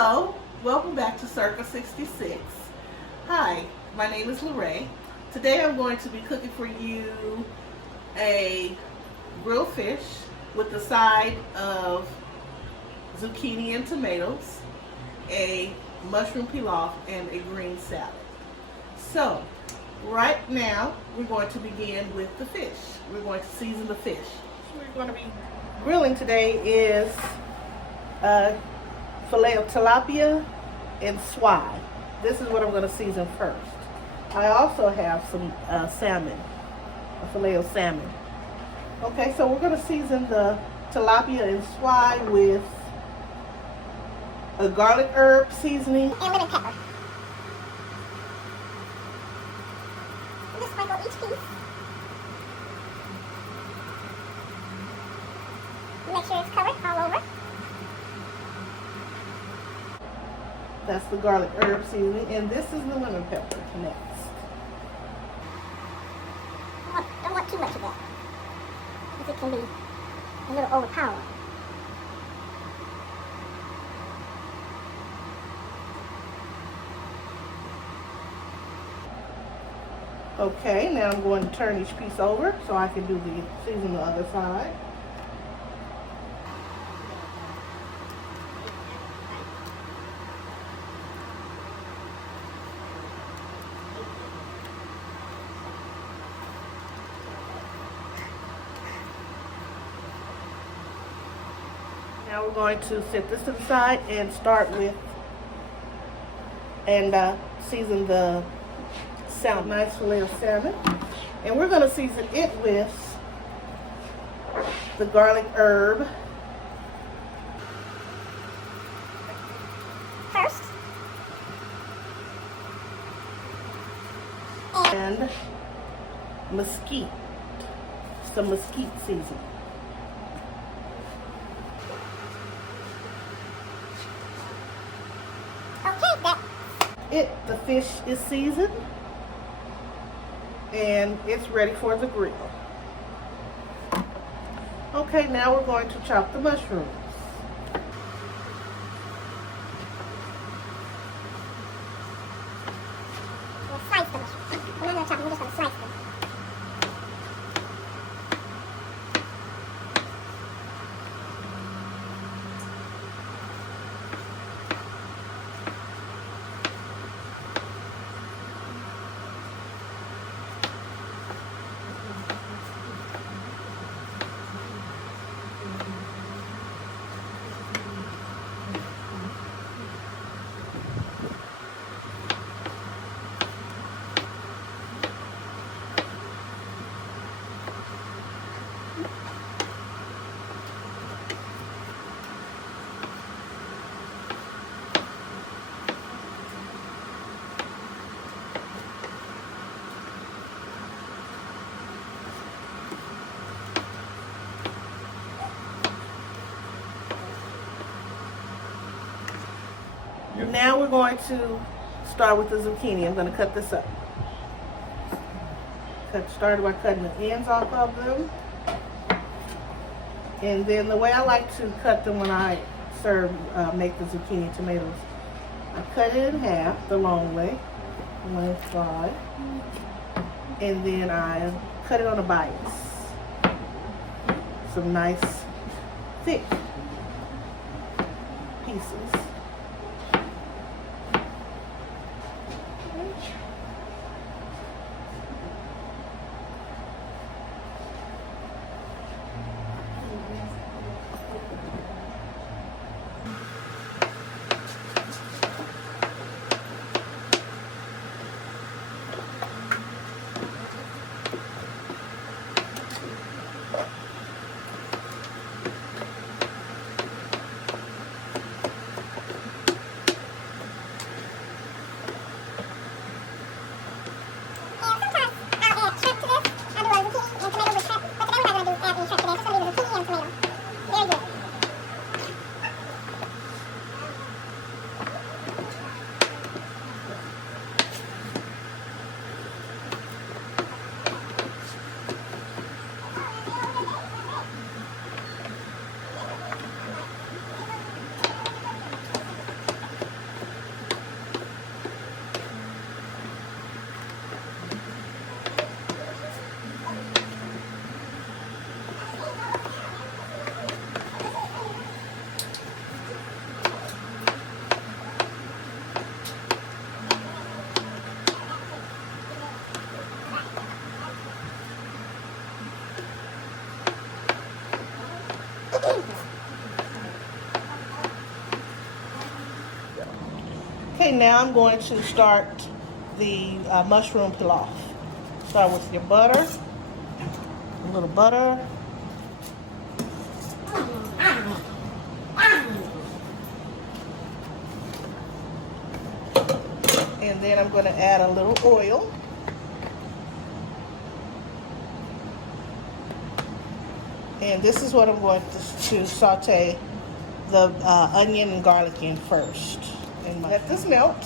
Hello, welcome back to Circle 66. Hi, my name is Lorraine. Today I'm going to be cooking for you a grilled fish with a side of zucchini and tomatoes, a mushroom pilaf, and a green salad. So, right now we're going to begin with the fish. We're going to season the fish. What we're going to be grilling today is filet of tilapia and swai. This is what I'm going to season first. I also have some salmon, a filet of salmon. Okay, so we're going to season the tilapia and swai with a garlic herb seasoning and lemon pepper. I'm just sprinkle each piece. Make sure it's covered all over. That's the garlic herb seasoning, and this is the lemon pepper next. Don't want too much of that, because it can be a little overpowering. Okay, now I'm going to turn each piece over so I can do the season the other side. Now we're going to set this to the side and start with season the nice filet of salmon. And we're going to season it with the garlic herb. First. And mesquite. Some mesquite seasoning. The fish is seasoned and it's ready for the grill. Okay, now we're going to chop the mushrooms. We'll slice the mushrooms. We're not going to chop them, we're just going to slice them. Now we're going to start with the zucchini. I'm going to cut this up. Started by cutting the ends off of them. And then the way I like to cut them when I make the zucchini and tomatoes, I cut it in half the long way, one side, and then I cut it on a bias. Some nice thick pieces. Okay, now I'm going to start the mushroom pilaf. Start with your butter, a little butter. And then I'm going to add a little oil. And this is what I'm going to saute the onion and garlic in first. And let this melt.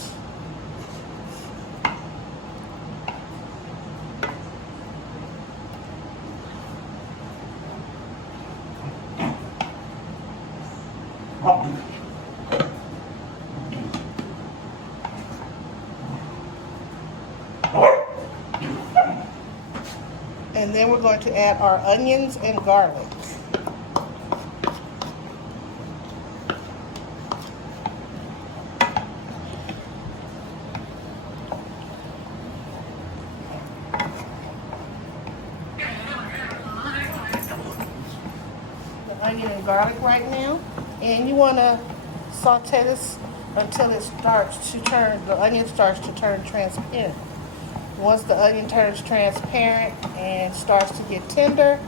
And then we're going to add our onions and garlic. The onion and garlic right now. And you want to saute this until it starts to turn, the onion starts to turn transparent. Once the onion turns transparent and starts to get tender,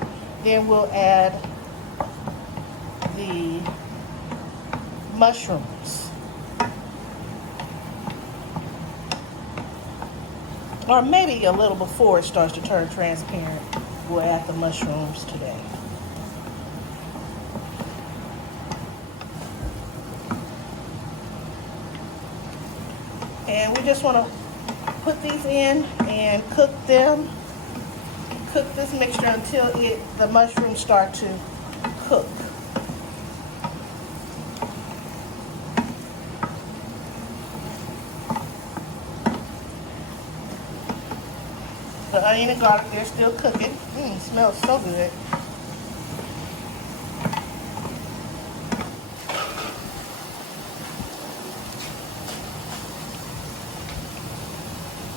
then we'll add the mushrooms. Or maybe a little before it starts to turn transparent, we'll add the mushrooms today. And we just want to put these in and cook them. Cook this mixture until the mushrooms start to cook. The onion and garlic, they're still cooking. It smells so good.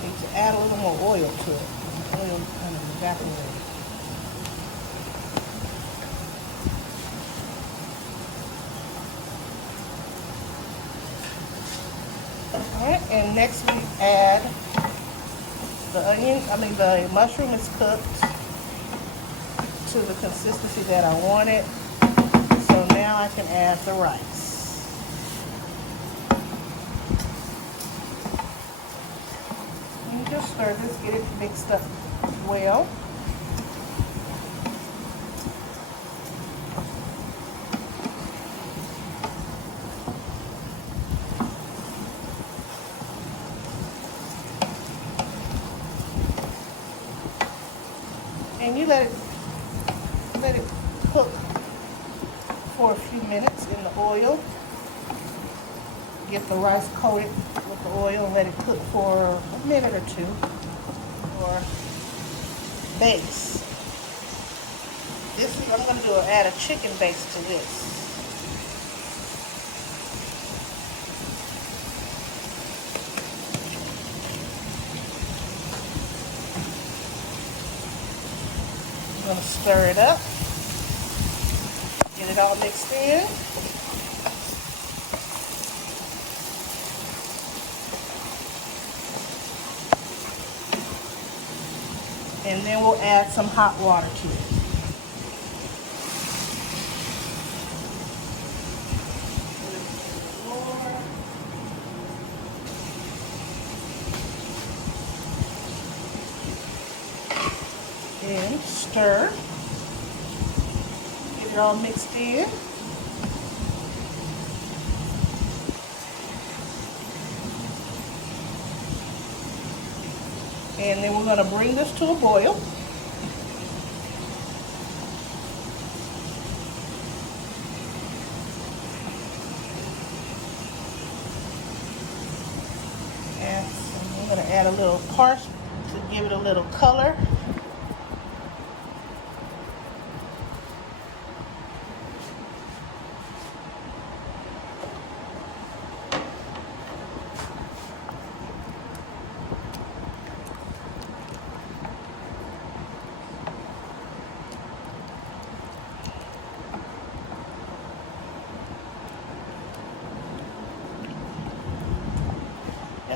Need to add a little more oil to it. The oil kind of evaporates. Alright, and next we add the mushroom is cooked to the consistency that I want it. So now I can add the rice. You just stir this, get it mixed up well. And you let it cook for a few minutes in the oil. Get the rice coated with the oil and let it cook for a minute or two. Or base. I'm going to add a chicken base to this. I'm going to stir it up, get it all mixed in. And then we'll add some hot water to it. And stir. Get it all mixed in. And then we're going to bring this to a boil. And I'm going to add a little parsley to give it a little color.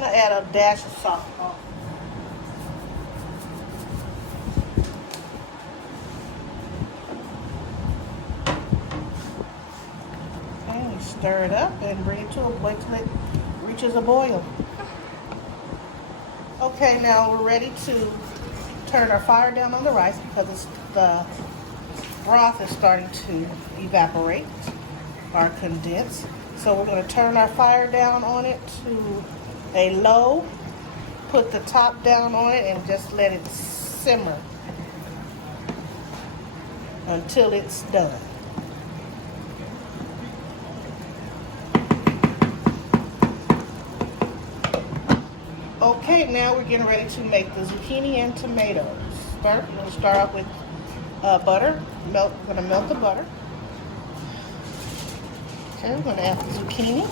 And I add a dash of salt. And we stir it up and bring it to a boil till it reaches a boil. Okay, now we're ready to turn our fire down on the rice because the broth is starting to evaporate or condense. So we're going to turn our fire down on it to a low, put the top down on it, and just let it simmer until it's done. Okay, now we're getting ready to make the zucchini and tomatoes. We're going to start off with butter. We're going to melt the butter. Okay, we're going to add the zucchini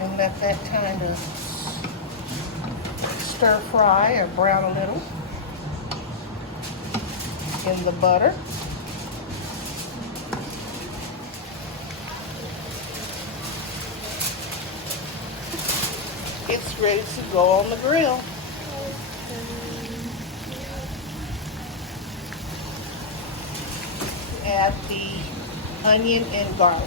and let that kind of stir fry or brown a little in the butter. It's ready to go on the grill. Add the onion and garlic.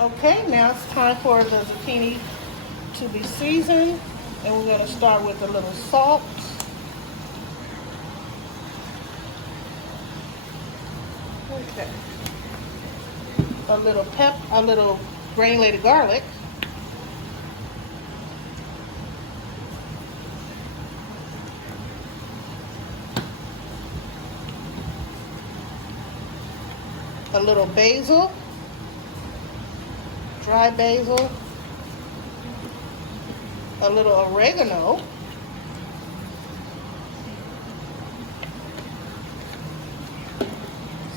Okay, now it's time for the zucchini to be seasoned, and we're going to start with a little salt. Okay. A little granulated garlic. A little basil, dry basil, a little oregano,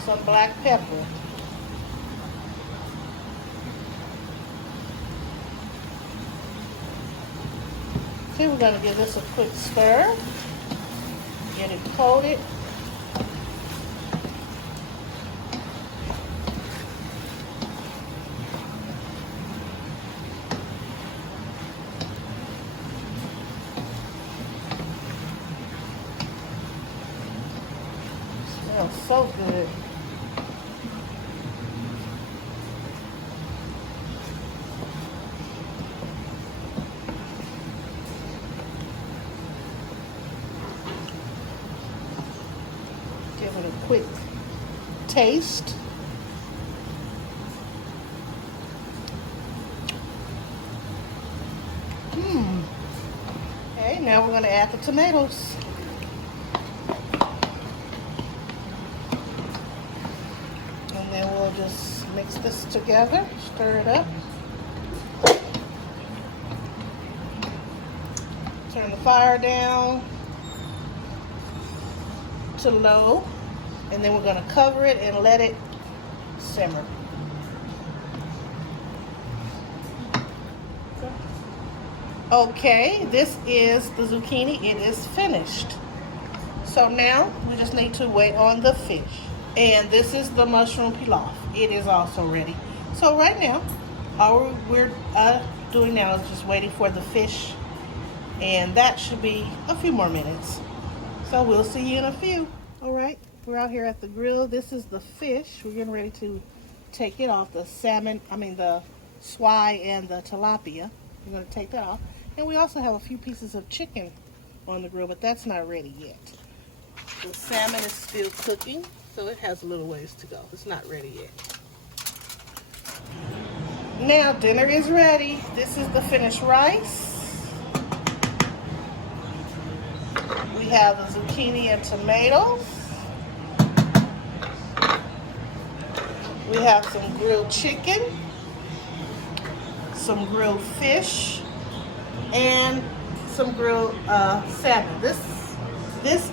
some black pepper. Okay, we're going to give this a quick stir, get it coated. Smells so good. Give it a quick taste. Okay, now we're going to add the tomatoes. And then we'll just mix this together, stir it up. Turn the fire down to low, and then we're going to cover it and let it simmer. Okay, this is the zucchini. It is finished. So now we just need to wait on the fish. And this is the mushroom pilaf. It is also ready. So right now, all we're doing now is just waiting for the fish, and that should be a few more minutes. So we'll see you in a few. All right, we're out here at the grill. This is the fish. We're getting ready to take it off. The swai and the tilapia. We're going to take that off. And we also have a few pieces of chicken on the grill, but that's not ready yet. The salmon is still cooking, so it has a little ways to go. It's not ready yet. Now dinner is ready. This is the finished rice. We have the zucchini and tomatoes. We have some grilled chicken, some grilled fish, and some grilled salmon. This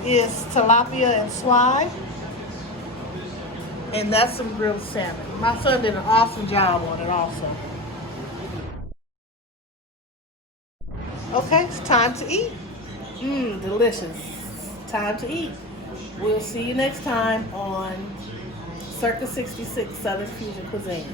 is tilapia and swai, and that's some grilled salmon. My son did an awesome job on it also. Okay, it's time to eat. Delicious. Time to eat. We'll see you next time on Circa 66 Southern Fusion Cuisine.